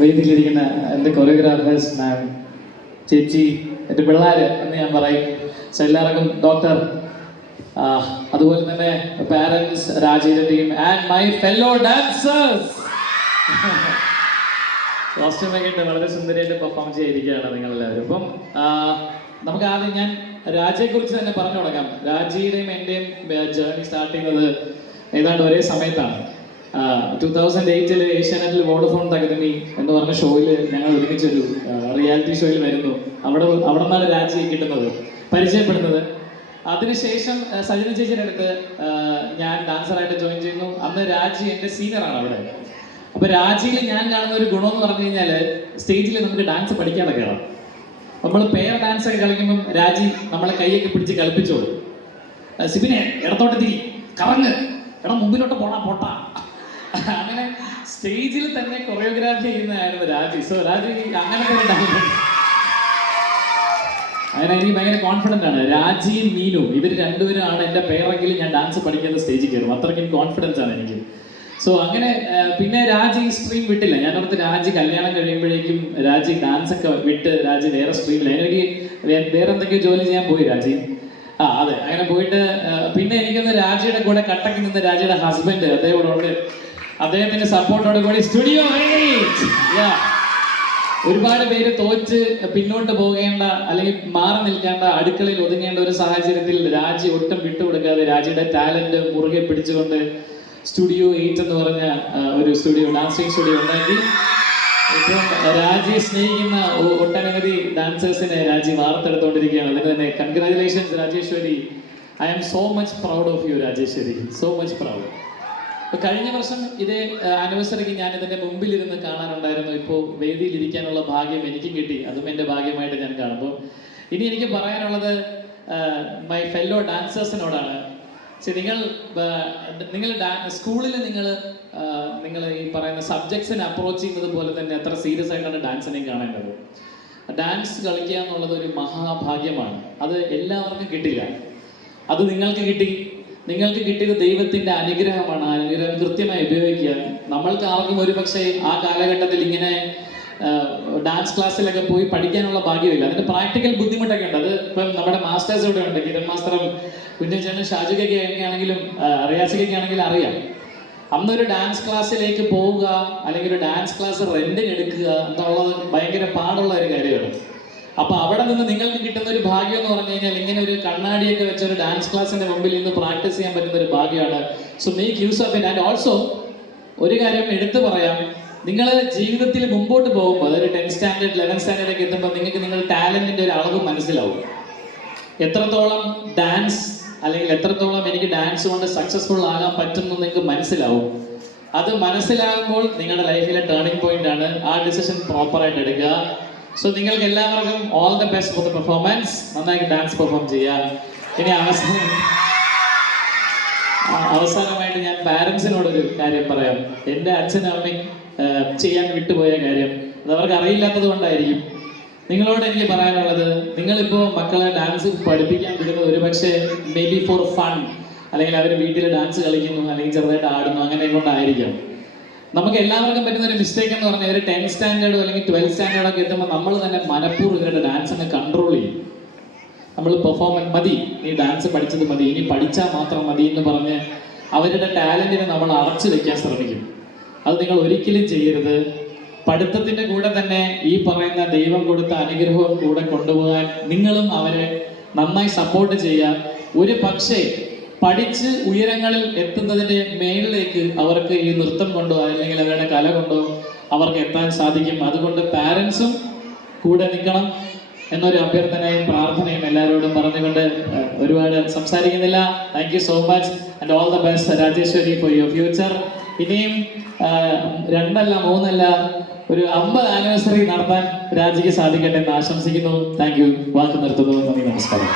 വേദിയിലിരിക്കുന്ന എന്റെ കൊറിയോഗ്രാഫേഴ്സ് മാം ചേച്ചി എന്റെ പിള്ളേർ എന്ന് ഞാൻ പറയും. സോ എല്ലാവർക്കും ഡോക്ടർ അതുപോലെ തന്നെ parents രാജീവിന്റെ team and my fellow dancers കോസ്റ്റ്യൂമൊക്കെ ഇട്ട് വളരെ സുന്ദരിയായിട്ട് പെർഫോം ചെയ്തിരിക്കുകയാണ് നിങ്ങളെല്ലാവരും. അപ്പം നമുക്ക് ആദ്യം ഞാൻ രാജയെക്കുറിച്ച് തന്നെ പറഞ്ഞു തുടങ്ങാം. രാജയുടെയും എന്റെയും ജേർണി സ്റ്റാർട്ട് ചെയ്യുന്നത് ഏതാണ്ട് ഒരേ സമയത്താണ്. ടൂ തൗസൻഡ് എയ്റ്റിൽ ഏഷ്യാനെറ്റിൽ വോഡഫോൺ തകരുമി എന്ന് പറഞ്ഞ ഷോയിൽ ഞങ്ങൾ ഒരുമിച്ചൊരു റിയാലിറ്റി ഷോയിൽ വരുന്നു. അവിടെ അവിടെ നിന്നാണ് രാജി കിട്ടുന്നത് പരിചയപ്പെടുന്നത്. അതിനുശേഷം സജിന ചേച്ചിയുടെ അടുത്ത് ഞാൻ ഡാൻസറായിട്ട് ജോയിൻ ചെയ്യുന്നു. അന്ന് രാജി എന്റെ സീനിയറാണ് അവിടെ. അപ്പൊ രാജിയിൽ ഞാൻ കാണുന്ന ഒരു ഗുണം എന്ന് പറഞ്ഞു കഴിഞ്ഞാൽ സ്റ്റേജിൽ നമുക്ക് ഡാൻസ് പഠിക്കാതെ കയറാം നമ്മൾ പേർ ഡാൻസ് ഒക്കെ കളിക്കുമ്പം രാജി നമ്മളെ കൈയൊക്കെ പിടിച്ച് കളിപ്പിച്ചോളൂ. സിബിനെ ഇടത്തോട്ട് തിരി കറങ്ങ്. എടാ മുമ്പിലോട്ട് പോടാ പോട്ടാ. അങ്ങനെ സ്റ്റേജിൽ തന്നെ കൊറിയോഗ്രാഫി ചെയ്യുന്നതായിരുന്നു രാജി. സോ രാജി അങ്ങനെ അങ്ങനെ എനിക്ക് ഭയങ്കര കോൺഫിഡന്റ് ആണ്. രാജിയും മീനും ഇവർ രണ്ടുപേരും ആണ് എന്റെ പേരെങ്കിലും ഞാൻ ഡാൻസ് പഠിക്കുന്ന സ്റ്റേജിൽ കയറും. അത്രയ്ക്കും കോൺഫിഡൻസ് ആണ് എനിക്ക്. സോ അങ്ങനെ പിന്നെ രാജി സ്ട്രീം വിട്ടില്ല. ഞാൻ ഓർത്ത് രാജി കല്യാണം കഴിയുമ്പോഴേക്കും രാജി ഡാൻസ് ഒക്കെ വിട്ട് രാജി വേറെ സ്ട്രീമിൽ എനിക്ക് വേറെ എന്തൊക്കെയോ ജോലി ചെയ്യാൻ പോയി രാജി. ആ അതെ അങ്ങനെ പോയിട്ട് പിന്നെ എനിക്കൊന്ന് രാജിയുടെ കൂടെ കട്ടക്ക് നിന്ന് രാജിയുടെ ഹസ്ബൻഡ് അദ്ദേഹം ഉണ്ട്. അദ്ദേഹത്തിന്റെ സപ്പോർട്ടോട് കൂടി സ്റ്റുഡിയോ ഒരുപാട് പേര് തോറ്റ് പിന്നോട്ട് പോകേണ്ട അല്ലെങ്കിൽ മാറി നിൽക്കേണ്ട അടുക്കളയിൽ ഒതുങ്ങേണ്ട ഒരു സാഹചര്യത്തിൽ രാജി ഒട്ടും വിട്ടുകൊടുക്കാതെ രാജിയുടെ ടാലന്റ് മുറുകെ പിടിച്ചുകൊണ്ട് സ്റ്റുഡിയോ എയ്റ്റ് എന്ന് പറഞ്ഞ ഒരു സ്റ്റുഡിയോ ഡാൻസിങ് സ്റ്റുഡിയോ ഉണ്ടാക്കി ഇപ്പം രാജി സ്നേഹിക്കുന്ന ഒട്ടനവധി ഡാൻസേഴ്സിനെ രാജി വാർത്തെടുത്തുകൊണ്ടിരിക്കുകയാണ് അതിന് തന്നെ congratulations Rajeswari. I am so much proud of you Rajeswari. So much proud കഴിഞ്ഞ വർഷം ഇതേ ആനിവേഴ്സറിക്ക് ഞാൻ ഇതിന്റെ മുമ്പിലിരുന്ന് കാണാനുണ്ടായിരുന്നു. ഇപ്പോൾ വേദിയിൽ ഇരിക്കാനുള്ള ഭാഗ്യം എനിക്കും കിട്ടി. അതും എന്റെ ഭാഗ്യമായിട്ട് ഞാൻ കാണുമ്പോൾ ഇനി എനിക്ക് പറയാനുള്ളത് മൈ ഫെല്ലോ ഡാൻസേഴ്സിനോടാണ് നിങ്ങൾ നിങ്ങൾ സ്കൂളിൽ നിങ്ങൾ നിങ്ങൾ ഈ പറയുന്ന സബ്ജക്ട്സിനെ അപ്രോച്ച് ചെയ്യുന്നത് പോലെ തന്നെ എത്ര സീരിയസ് ആയിട്ടാണ് ഡാൻസിനെയും കാണേണ്ടത്. ഡാൻസ് കളിക്കുക എന്നുള്ളത് ഒരു മഹാഭാഗ്യമാണ്. അത് എല്ലാവർക്കും കിട്ടില്ല. അത് നിങ്ങൾക്ക് കിട്ടി. നിങ്ങൾക്ക് കിട്ടിയത് ദൈവത്തിന്റെ അനുഗ്രഹമാണ്. ആ അനുഗ്രഹം കൃത്യമായി ഉപയോഗിക്കുക. നമ്മൾക്ക് ആർക്കും ഒരു പക്ഷേ ആ കാലഘട്ടത്തിൽ ഇങ്ങനെ ഡാൻസ് ക്ലാസ്സിലൊക്കെ പോയി പഠിക്കാനുള്ള ഭാഗ്യമില്ല. അതിന്റെ പ്രാക്ടിക്കൽ ബുദ്ധിമുട്ടൊക്കെ ഉണ്ട്. അത് ഇപ്പം നമ്മുടെ മാസ്റ്റേഴ്സ് ഇവിടെ ഉണ്ട്. കിരൺ മാസ്റ്ററും കുഞ്ഞുചേനും ഷാജുക്കൊക്കെ ആണെങ്കിലും റിയാസിക്കൊക്കെ ആണെങ്കിലും അറിയാം. അന്നൊരു ഡാൻസ് ക്ലാസ്സിലേക്ക് പോവുക അല്ലെങ്കിൽ ഒരു ഡാൻസ് ക്ലാസ് റെന്റിന് എടുക്കുക എന്നുള്ളത് ഭയങ്കര പാടുള്ള ഒരു കാര്യമാണ്. അപ്പൊ അവിടെ നിന്ന് നിങ്ങൾക്ക് കിട്ടുന്ന ഒരു ഭാഗ്യം എന്ന് പറഞ്ഞു കഴിഞ്ഞാൽ ഇങ്ങനെ ഒരു കണ്ണാടിയൊക്കെ വെച്ച ഒരു ഡാൻസ് ക്ലാസ്സിന്റെ മുമ്പിൽ ഇന്ന് പ്രാക്ടീസ് ചെയ്യാൻ പറ്റുന്ന ഒരു ഭാഗ്യമാണ്. So make use of it and also ഒരു കാര്യം എടുത്തു പറയാം. നിങ്ങൾ ജീവിതത്തിൽ മുമ്പോട്ട് പോകുമ്പോൾ ഒരു ടെൻത്ത് സ്റ്റാൻഡേർഡ് ലെവൻ സ്റ്റാൻഡേർഡ് ഒക്കെ എത്തുമ്പോൾ നിങ്ങൾക്ക് നിങ്ങളുടെ ടാലന്റിന്റെ ഒരു അളവ് മനസ്സിലാവും. എത്രത്തോളം ഡാൻസ് അല്ലെങ്കിൽ എത്രത്തോളം എനിക്ക് ഡാൻസ് കൊണ്ട് സക്സസ്ഫുൾ ആകാൻ പറ്റുമെന്ന് നിങ്ങൾക്ക് മനസ്സിലാവും. അത് മനസ്സിലാകുമ്പോൾ നിങ്ങളുടെ ലൈഫിലെ ടേണിംഗ് പോയിന്റ് ആണ്. ആ ഡിസിഷൻ പ്രോപ്പറായിട്ട് എടുക്കുക. സോ നിങ്ങൾക്ക് എല്ലാവർക്കും all the best for the performance നന്നായി ഡാൻസ് പെർഫോം ചെയ്യാം. ഇനി അവസാനം അവസാനമായിട്ട് ഞാൻ പാരൻസിനോടൊരു കാര്യം പറയാം. എന്റെ അച്ഛനും അമ്മയും ചെയ്യാൻ വിട്ടുപോയ കാര്യം. അത് അവർക്ക് അറിയില്ലാത്തത് കൊണ്ടായിരിക്കും. നിങ്ങളോട് എനിക്ക് പറയാനുള്ളത് നിങ്ങളിപ്പോൾ മക്കളെ ഡാൻസ് പഠിപ്പിക്കാൻ വിടുന്നത് ഒരു പക്ഷേ മേ ബി ഫോർ ഫൺ അല്ലെങ്കിൽ അവർ വീട്ടിൽ ഡാൻസ് കളിക്കുന്നു അല്ലെങ്കിൽ ചെറുതായിട്ട് ആടുന്നു അങ്ങനെ കൊണ്ടായിരിക്കാം. നമുക്ക് എല്ലാവർക്കും പറ്റുന്ന ഒരു മിസ്റ്റേക്ക് എന്ന് പറഞ്ഞാൽ ഒരു ടെൻത്ത് സ്റ്റാൻഡേർഡോ അല്ലെങ്കിൽ ട്വൽത്ത് സ്റ്റാൻഡേർഡ് ഒക്കെ എത്തുമ്പോൾ നമ്മൾ തന്നെ മനഃപൂർവം ഇവരുടെ ഡാൻസിനെ കൺട്രോൾ ചെയ്യും. നമ്മൾ പെർഫോമൻസ് മതി. നീ ഡാൻസ് പഠിച്ചത് മതി. ഇനി പഠിച്ചാൽ മാത്രം മതി എന്ന് പറഞ്ഞ് അവരുടെ ടാലന്റിനെ നമ്മൾ അടച്ചു വെക്കാൻ ശ്രമിക്കും. അത് നിങ്ങൾ ഒരിക്കലും ചെയ്യരുത്. പഠിത്തത്തിന്റെ കൂടെ തന്നെ ഈ പറയുന്ന ദൈവം കൊടുത്ത അനുഗ്രഹവും കൂടെ കൊണ്ടുപോകാൻ നിങ്ങളും അവരെ നന്നായി സപ്പോർട്ട് ചെയ്യുക ഒരു പക്ഷേ പഠിച്ച് ഉയരങ്ങളിൽ എത്തുന്നതിന്റെ മേളിലേക്ക് അവർക്ക് ഈ നൃത്തം കൊണ്ടോ അല്ലെങ്കിൽ അവരുടെ കല കൊണ്ടോ അവർക്ക് എത്താൻ സാധിക്കും. അതുകൊണ്ട് പാരൻസും കൂടെ നിൽക്കണം എന്നൊരു അഭ്യർത്ഥനയും പ്രാർത്ഥനയും എല്ലാവരോടും പറഞ്ഞുകൊണ്ട് ഒരുപാട് സംസാരിക്കുന്നില്ല. Thank you so much and all the best Rajeswari for your future ഇനിയും രണ്ടല്ല മൂന്നല്ല ഒരു അമ്പത് ആനിവേഴ്സറി നടത്താൻ രാജിക്ക് സാധിക്കട്ടെ എന്ന് ആശംസിക്കുന്നു. താങ്ക് യു വാക്ക് നിർത്തുന്നു നന്ദി നമസ്കാരം.